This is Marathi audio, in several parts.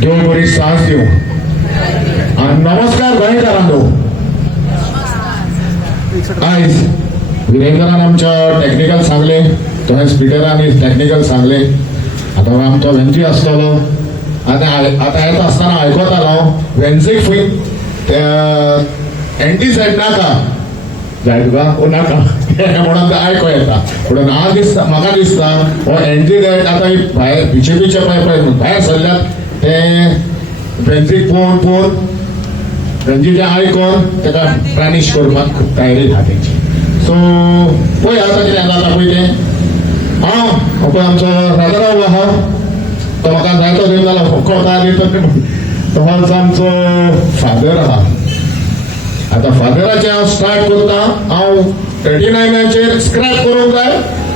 देव बरी साथ दिव. आणि नमस्कार गोंयकारांनो. आयज विरेंद्रान आमच्या टेक्निकल सांगले, तो स्पिकरांनी टेक्निकल सांगले. आता आमचो वेंची आसतलो आता येता आसतना आयकतालो वेंचीक फूय एंटी सायड नाका जाय तुका ओ नाका म्हणून आयको येता. पूण हांव दिसता म्हाका दिसता हो एंटी सायड आतां भायर बीजेपीचे पळय भायर सरल्यात ते वेंचीक पळोवन पळोवन वेंचीचें आयकोन ताका प्राणीश करपाक खूब तयारी आहा तेंची. सो पळय आतां कितें जाता पळय तें. हांव पळय आमचो राजाराव आहा तो म्हाका जायतो देव जालो फकता आनी तो आमचो फादर आहा. आता फादराचे हांव स्टार्ट करता. हांव 39चेर स्क्रॅप करूंक जाय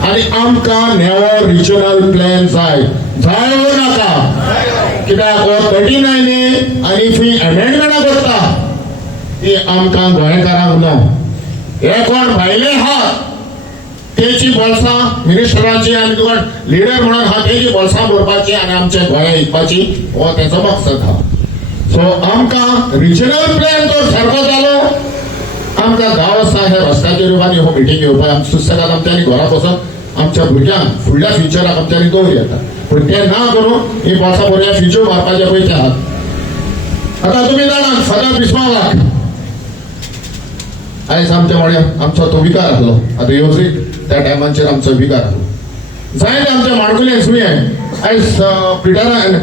आनी आमकां नेवो रिजनल प्लॅन जाय जायो नाका. कित्याक हो 39 आनी फी अमेंडमेंटां करता ती आमकां गोंयकारांक न्हू. हे कोण भायले हात तेची बोल्सां मिनिस्टरांची आनी तुका लिडर म्हणून हा तेची बोल्सां भरपाची आनी आमचे गोंया विकपाची हो तेचो मकसद आहा. सो आमकां रिजनल प्लॅन जर सारको जालो आमकां गांव आसा हे रस्त्याचेर येवपाक हो मिटींग येवपाक आमच्या सुसेगाद आमच्यांनी घरा बसून आमच्या भुरग्यांक फुडल्या फ्युचराक आमच्यांनी दवरी येता. पूण ते ना करून ही बोल्सां भरया फ्युचर मारपाचे पळय ते आहात. आतां तुमी जाणात फादर बिस्मावाक आयज आमच्या वाड्यार आमचो तो विकार आसलो. आतां येवजीक त्या टायमाचेर आमचो विकार आसलो. जायते आमच्या माणकुले सुये आयज पिटरान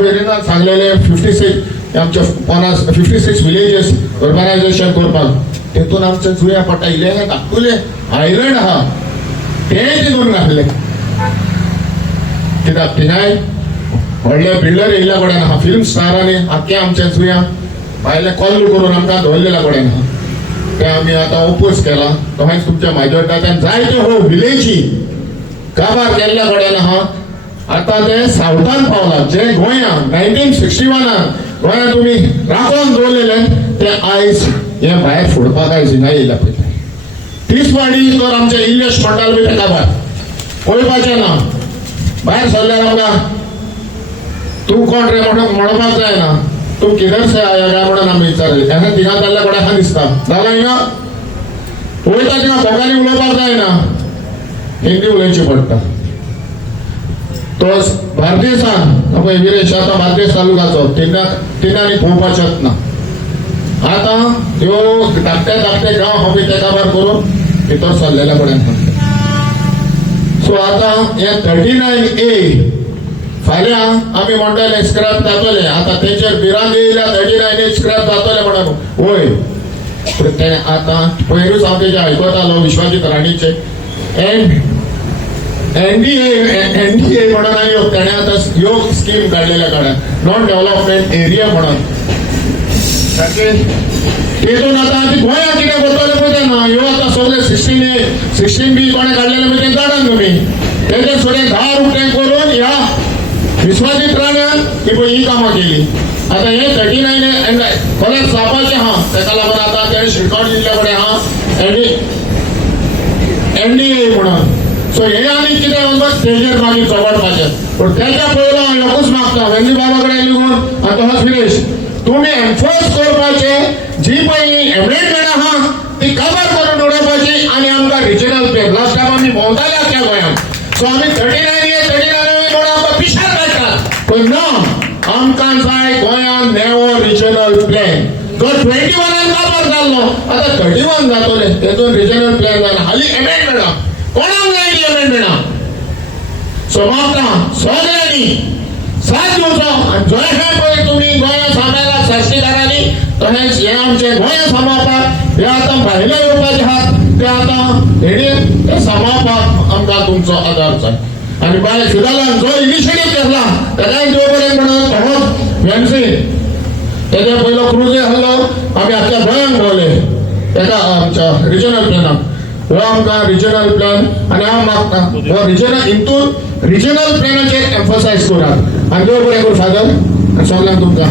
वेरेनान सांगलेले 56 आमचे 56 विलेजेस अर्बनायझेशन करपाक. तेतून आमचे जुया पडटा इले धाकटुले आयलंड आहा ते तितून घातले. कित्याक थिंगाय व्हडले बिल्डर येयल्या कडेन आहा फिल्म स्टारांनी आख्खे आमचे जुया भायले कॉल करून आमकां दवरलेल्या कडेन आहा. ते आमी आतां ओपोज केला. तशेंच तुमच्या मायजोर्टांतल्यान जायत्यो हो विलेजी काबार केल्ल्या कडेन आहा. आता ते सावथान पावला जे गोंया 1961 गोंया तुमी राखोन दवरलेले ते आयज हे भायर फोडपाक आयज हिंगा येयला पळय. तिसवाडी तर आमचे इल्लेश म्हणटाले पळय ते काबार पळोवपाचें ना. भायर सरल्यार आमकां तूं कोण रे म्हणून म्हणपाक जायना. तूं किधर से आया काय म्हणून आमी विचारले. तेन्ना थिंगा जाल्ल्या कडेन हा दिसता जाला हिंगा पळयता थिंगा भोगांनी उलोवपाक जायना हिंदी उलयची पडटा. तो बार्देसान पळय विरेश आतां बार्देस तालुकाचो तिनांनी पळोवपाचेंच ना. आतां ह्यो धाकटे धाकटे गांव हो ते काबार करून भितर सरलेल्या कडेन. सो आतां हे 39A फाल्यां आमी म्हणटाले स्क्रॅप जातले. आतां तेचेर भिरांत येयल्या 39A स्क्रॅप जातले म्हणून वय. पूण ते आतां पयरूच हांव तेजे आयकतालो विश्वाजीत राणीचे एनडीए म्हणून आनी तेणें आतां ह्यो स्कीम काडलेल्या कडेन नॉन डेव्हलपमेंट एरिया म्हणून. तेतून आतां गोंया कितें करतले पळय तें ना. ह्यो आतां सगळे 16B कोणें काडलेले पळय तें जाणात तुमी. तेजेर सगळें 10 रुपये करून ह्या विश्वाजीत राण्यान ही पळय ही कामां केली. आतां हे 39 कॉलेज जावपाचें आहा तेका लागून आतां तेणें शिरकावणी दिल्ल्या कडेन आहा एनडीए म्हणून. सो हे आनी कितें म्हणटा तेजेर मागीर चवडपाचें. पूण तेच्या पयलो हांव एकूच मागता वेंदी बाबा कडेन लिहून आनी तसोच विरेश तुमी एन्फोर्स करपाचे जी पळय एमेंडमेंट आहा ती काबार करून उडोवपाची आनी आमकां रिजनल प्लॅन लास्ट टायम आमी भोंवताले आख्या गोंयांत. सो आमी 39 म्हणून आमकां पिशार काडटात. पूण ना आमकां जाय गोंयांत नेवो रिजनल प्लॅन. जो 21 काबार जाल्लो आतां 31 जातले तेतून रिजनल प्लॅन जायना हालीं एमेंडमेंटां कोणाक जाय ती एमेंडमेंटां. सो मागता सगळ्यांनी साथ दिवचो आनी जशें पळय तुमी गोंया सामायला साश्टीदारांनी तशेंच हे आमचे गोंया सांबाळपाक हे आतां भायले येवपाचे आहात ते आतां हेणी ते सांबाळपाक आमकां तुमचो आदार जाय. आनी भायर सुदालान जो इनिशिएटीव घेतला तेकाय देव बरें म्हणून तोच वेन्सी तेजे पयलो क्रुजे आहलो आमी आख्या गोंयांक भोंवले तेका आमच्या रिजनल प्लॅनाक. हो आमकां रिजनल प्लॅन आनी हांव मागता हो रिजनल हितून रिजनल प्लॅनाचेर एम्फसायज करात. आनी देव बरें करूं फादर आनी सगळ्यांक तुमकां